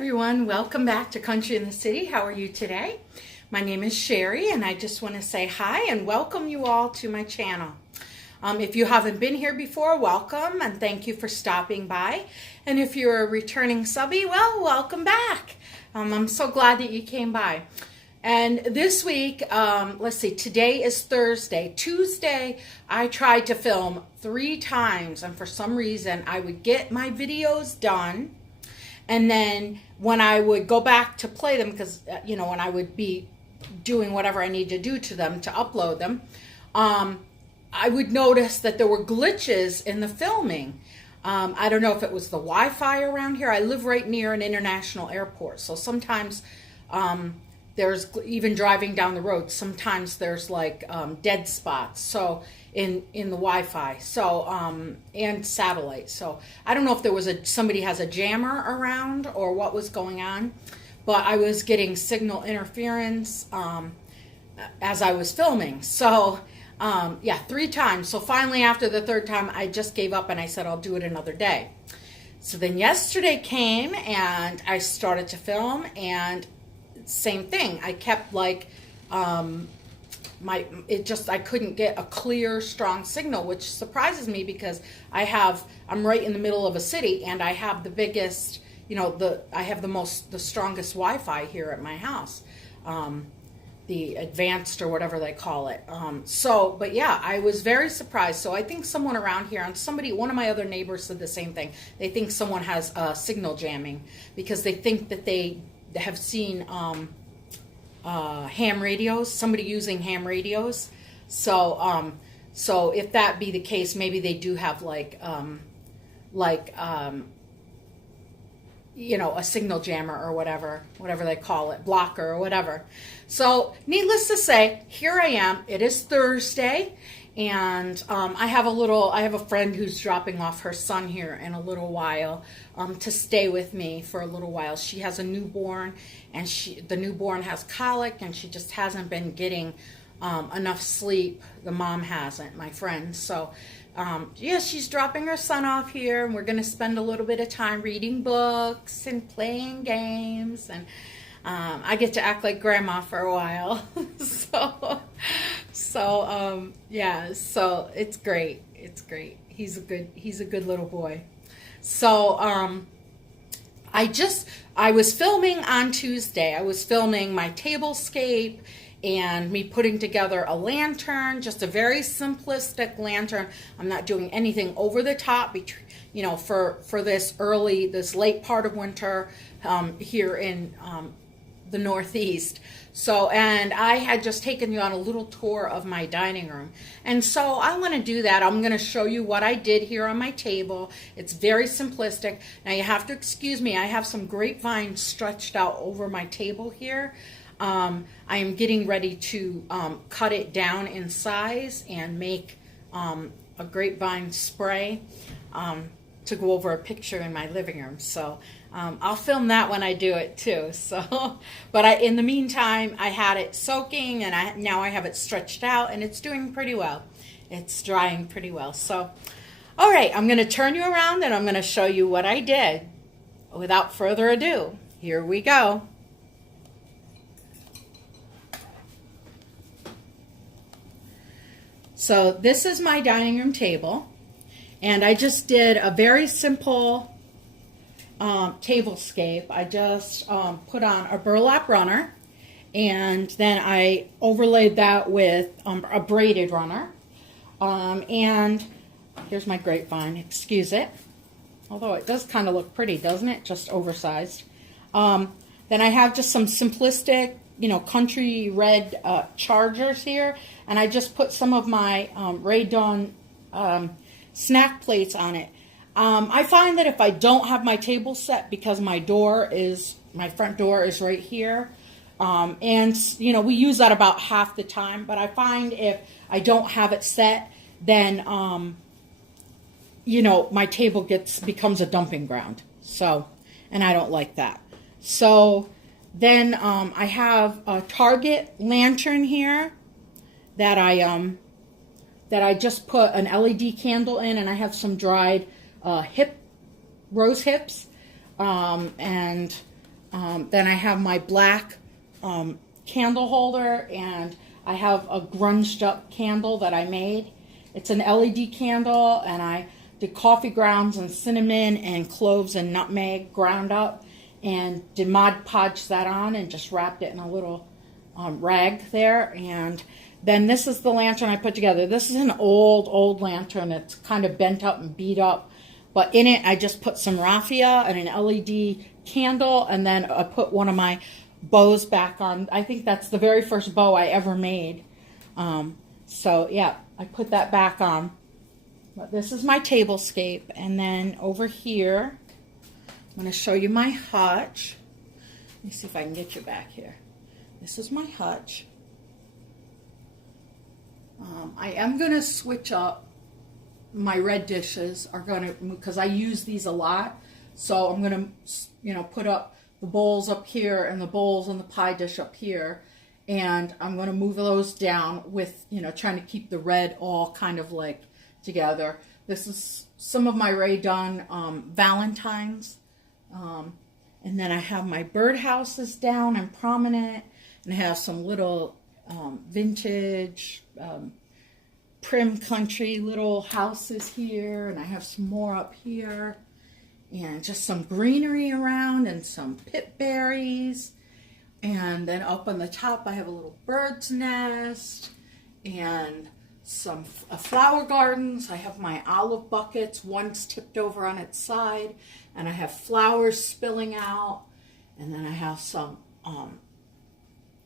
everyone, welcome back to Country in the City. How are you today? My name is Sherry and I just want to say hi and welcome you all to my channel. If you haven't been here before, welcome and thank you for stopping by. And if you're a returning subby, well, welcome back. I'm so glad that you came by. And this week, let's see, today is Thursday. Tuesday, I tried to film 3 times and for some reason I would get my videos done. And then when I would go back to play them, because, you know, when I would be doing whatever I need to do to them to upload them, I would notice that there were glitches in the filming. I don't know if it was the Wi-Fi around here. I live right near an international airport. So sometimes there's, even driving down the road, sometimes there's like dead spots. So in the Wi-Fi, so and satellite. So I don't know if there was somebody has a jammer around or what was going on, but I was getting signal interference as I was filming. So yeah, 3 times. So finally, after the 3rd time, I just gave up and I said I'll do it another day. So then yesterday came and I started to film, and same thing. I kept like I couldn't get a clear, strong signal, which surprises me because I'm right in the middle of a city and I have the biggest, you know, I have the strongest Wi-Fi here at my house, the advanced or whatever they call it. But yeah, I was very surprised. So I think someone around here, and one of my other neighbors said the same thing. They think someone has signal jamming because they think that they have seen ham radios, somebody using ham radios. So if that be the case, maybe they do have you know, a signal jammer or whatever they call it, blocker or whatever. So needless to say, here I am. It is Thursday, and I have a friend who's dropping off her son here in a little while to stay with me for a little while. She has a newborn, and the newborn has colic, and she just hasn't been getting enough sleep. The mom hasn't, my friend. So yeah, she's dropping her son off here, and we're going to spend a little bit of time reading books and playing games, and I get to act like grandma for a while. Yeah, so it's great. It's great. He's a good little boy. So I was filming on Tuesday. I was filming my tablescape and me putting together a lantern, just a very simplistic lantern. I'm not doing anything over the top, you know, for this late part of winter here in the Northeast. So, and I had just taken you on a little tour of my dining room. And so I want to do that. I'm going to show you what I did here on my table. It's very simplistic. Now you have to excuse me. I have some grapevine stretched out over my table here. I am getting ready to cut it down in size and make a grapevine spray to go over a picture in my living room. So I'll film that when I do it too. So, but in the meantime, I had it soaking, and now I have it stretched out, and it's doing pretty well. It's drying pretty well. So, all right, I'm going to turn you around, and I'm going to show you what I did. Without further ado, here we go. So this is my dining room table, and I just did a very simple tablescape. I just put on a burlap runner, and then I overlaid that with a braided runner. And here's my grapevine, excuse it. Although it does kind of look pretty, doesn't it? Just oversized. Then I have just some simplistic, you know, country red chargers here, and I just put some of my Rae Dawn snack plates on it. I find that if I don't have my table set, because my front door is right here, and you know, we use that about half the time, but I find if I don't have it set, then you know, my table becomes a dumping ground. So, and I don't like that. So then I have a Target lantern here that I just put an LED candle in, and I have some dried rose hips, and Then I have my black candle holder, and I have a grunged up candle that I made. It's an LED candle, and I did coffee grounds and cinnamon and cloves and nutmeg ground up, and did Mod Podge that on and just wrapped it in a little rag there. And then this is the lantern I put together. This is an old lantern. It's kind of bent up and beat up, but in it I just put some raffia and an LED candle, and then I put one of my bows back on. I think that's the very first bow I ever made. So yeah, I put that back on. But this is my tablescape, and then over here I'm going to show you my hutch. Let me see if I can get you back here. This is my hutch. I am going to switch up my red dishes, are going to, because I use these a lot. So I'm going to, put up the bowls up here and the bowls and the pie dish up here. And I'm going to move those down with, trying to keep the red all kind of like together. This is some of my Rae Dunn Valentines. And then I have my birdhouses down and prominent. And I have some little vintage, prim country little houses here. And I have some more up here. And just some greenery around and some pip berries. And then up on the top I have a little bird's nest and some flower gardens. I have my olive buckets. One's tipped over on its side. And I have flowers spilling out. And then I have some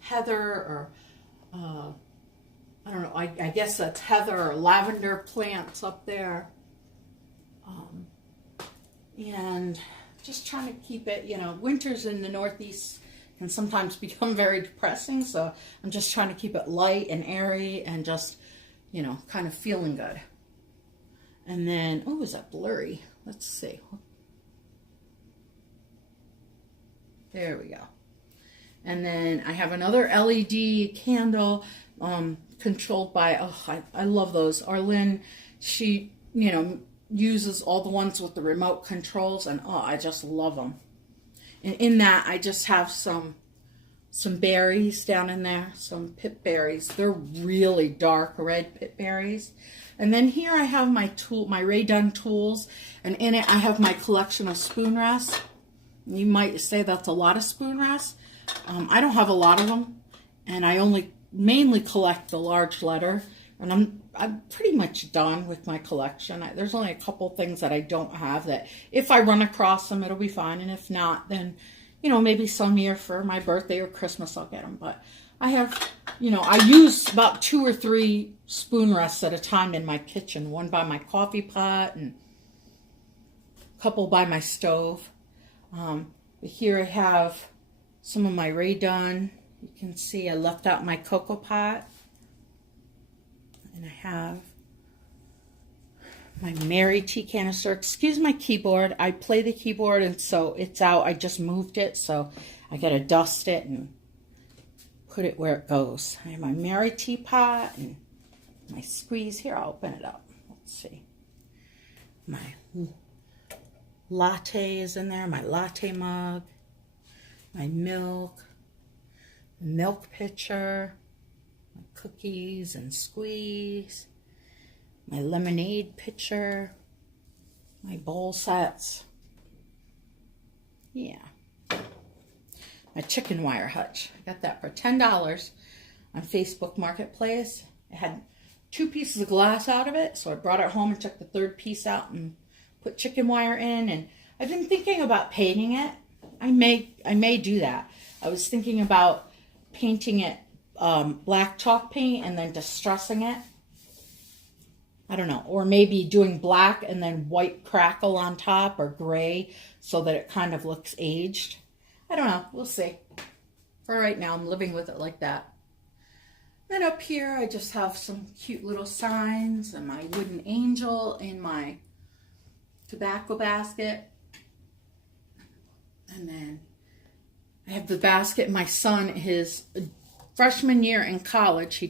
heather or, I don't know, I guess that's heather or lavender plants up there. And just trying to keep it, winters in the Northeast can sometimes become very depressing. So I'm just trying to keep it light and airy and just, kind of feeling good. And then, oh, is that blurry? Let's see. There we go. And then I have another LED candle controlled by, I love those. Arlene, she, uses all the ones with the remote controls, and I just love them. And in that, I just have some berries down in there, some pip berries. They're really dark red pip berries. And then here I have my Rae Dunn tools, and in it I have my collection of spoon rests. You might say that's a lot of spoon rests. I don't have a lot of them, and I mainly collect the large letter, and I'm pretty much done with my collection. There's only a couple things that I don't have that if I run across them, it'll be fine. And if not, then, maybe some year for my birthday or Christmas, I'll get them. But I have, I use about 2 or 3 spoon rests at a time in my kitchen. One by my coffee pot and a couple by my stove. Here I have some of my Rae Dunn. You can see I left out my cocoa pot. And I have my Mary tea canister. Excuse my keyboard. I play the keyboard, and so it's out. I just moved it, so I got to dust it and put it where it goes. I have my Mary teapot and my squeeze. Here, I'll open it up. Let's see. My latte is in there. My latte mug. My milk. The milk pitcher. My cookies and squeeze, my lemonade pitcher, my bowl sets. Yeah. My chicken wire hutch. I got that for $10 on Facebook Marketplace. It had 2 pieces of glass out of it, so I brought it home and took the 3rd piece out and put chicken wire in. And I've been thinking about painting it. I may do that. I was thinking about painting it black chalk paint and then distressing it. I don't know. Or maybe doing black and then white crackle on top, or gray, so that it kind of looks aged. I don't know. We'll see. For right now, I'm living with it like that. Then up here, I just have some cute little signs and my wooden angel in my tobacco basket. And then I have the basket. My son, his freshman year in college,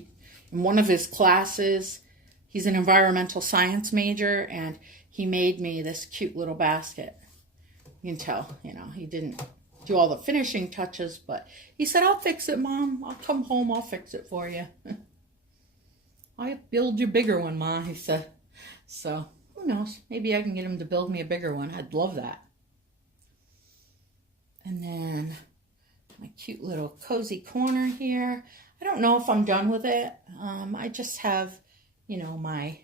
in one of his classes, he's an environmental science major, and he made me this cute little basket. You can tell, he didn't do all the finishing touches, but he said, I'll fix it, Mom. I'll come home, I'll fix it for you. I'll build you a bigger one, Ma, he said. So, who knows? Maybe I can get him to build me a bigger one. I'd love that. And then my cute little cozy corner here. I don't know if I'm done with it. I just have, you know, my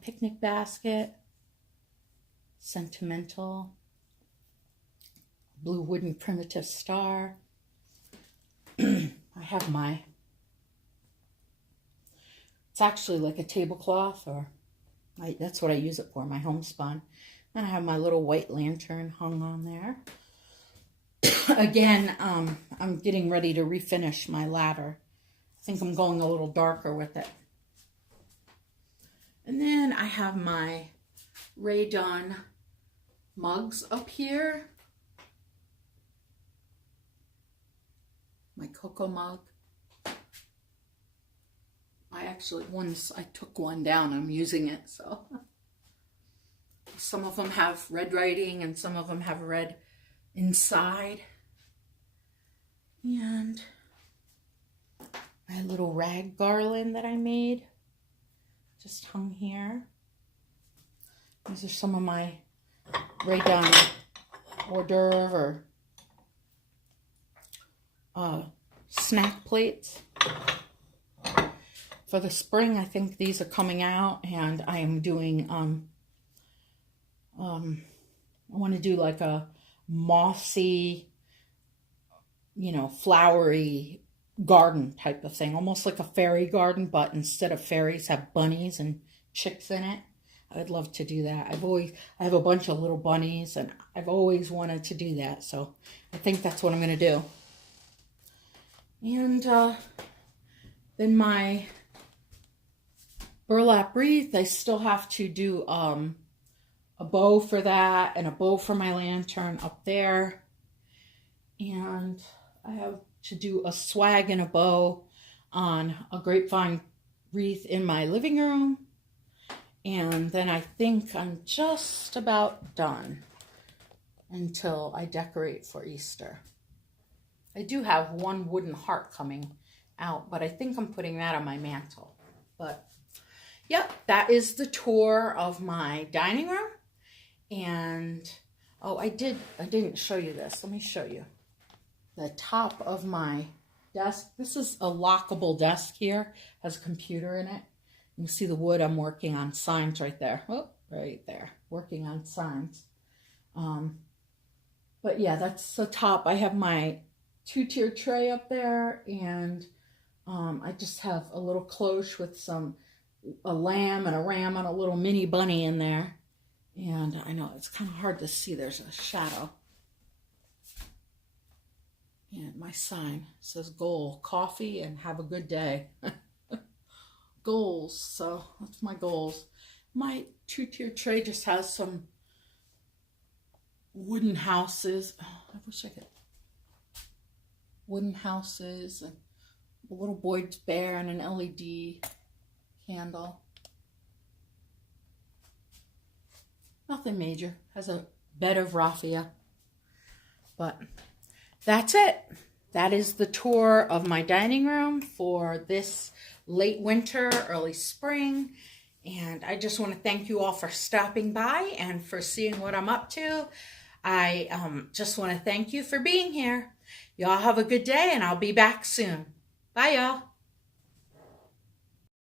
picnic basket, sentimental, blue wooden primitive star. I have it's actually like a tablecloth, or that's what I use it for, my homespun. And I have my little white lantern hung on there. Again, I'm getting ready to refinish my ladder. I think I'm going a little darker with it. And then I have my Ray Dunn mugs up here. My cocoa mug. I took one down. I'm using it, so. Some of them have red writing and some of them have red inside. And my little rag garland that I made just hung here. These are some of my Ray Dunn hors d'oeuvre or snack plates. For the spring, I think these are coming out, and I am doing, I want to do like a mossy, you know, flowery garden type of thing. Almost like a fairy garden, but instead of fairies, have bunnies and chicks in it. I would love to do that. I have a bunch of little bunnies, and I've always wanted to do that. So I think that's what I'm going to do. And then my burlap wreath, I still have to do a bow for that and a bow for my lantern up there. And I have to do a swag and a bow on a grapevine wreath in my living room. And then I think I'm just about done until I decorate for Easter. I do have one wooden heart coming out, but I think I'm putting that on my mantle. But yep, that is the tour of my dining room. And oh, I didn't show you this. Let me show you the top of my desk. This is a lockable desk here, has a computer in it. You can see the wood. I'm working on signs right there. Oh, right there, working on signs. But yeah, that's the top. I have my 2-tier tray up there, and I just have a little cloche with a lamb and a ram and a little mini bunny in there. And I know it's kind of hard to see. There's a shadow. And my sign says goal, coffee, and have a good day. Goals. So that's my goals. My 2-tier tray just has some wooden houses. Oh, I wish I could. Wooden houses and a little Boyd's bear and an LED candle. Nothing major. Has a bed of raffia. But that's it. That is the tour of my dining room for this late winter, early spring. And I just want to thank you all for stopping by and for seeing what I'm up to. I just want to thank you for being here. Y'all have a good day, and I'll be back soon. Bye, y'all.